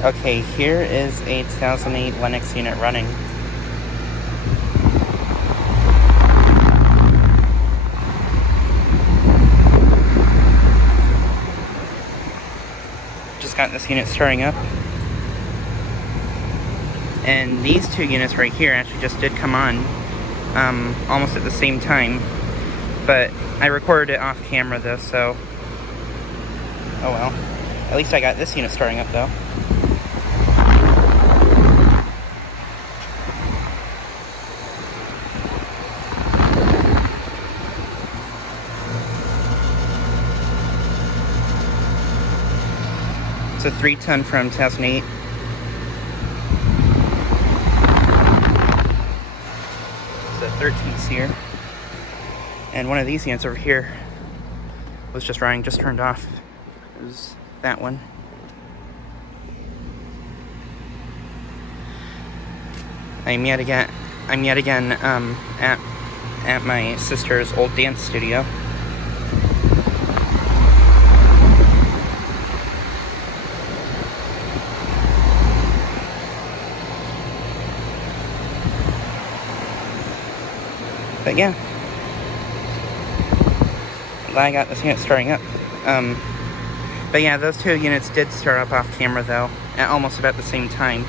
Okay, here is a 2008 Lennox unit running. Just got this unit starting up. And these two units right here actually just did come on almost at the same time. But I recorded it off camera though, so oh well. At least I got this unit starting up though. It's a 3-ton from 2008. It's a 13-seer. And one of these units over here was just running, just turned off. It was that one. I'm yet again at my sister's old dance studio. But yeah, glad I got this unit starting up. But yeah, those two units did start up off camera though, at almost about the same time.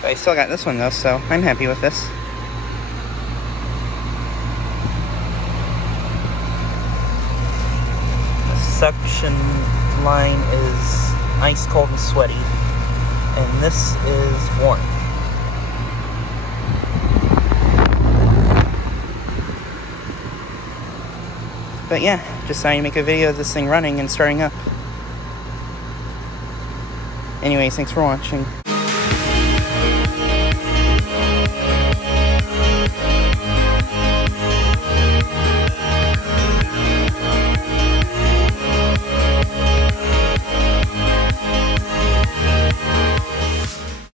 But I still got this one though, so I'm happy with this. The suction line is ice cold and sweaty, and this is warm. But yeah, just decided to make a video of this thing running and starting up. Anyways, thanks for watching.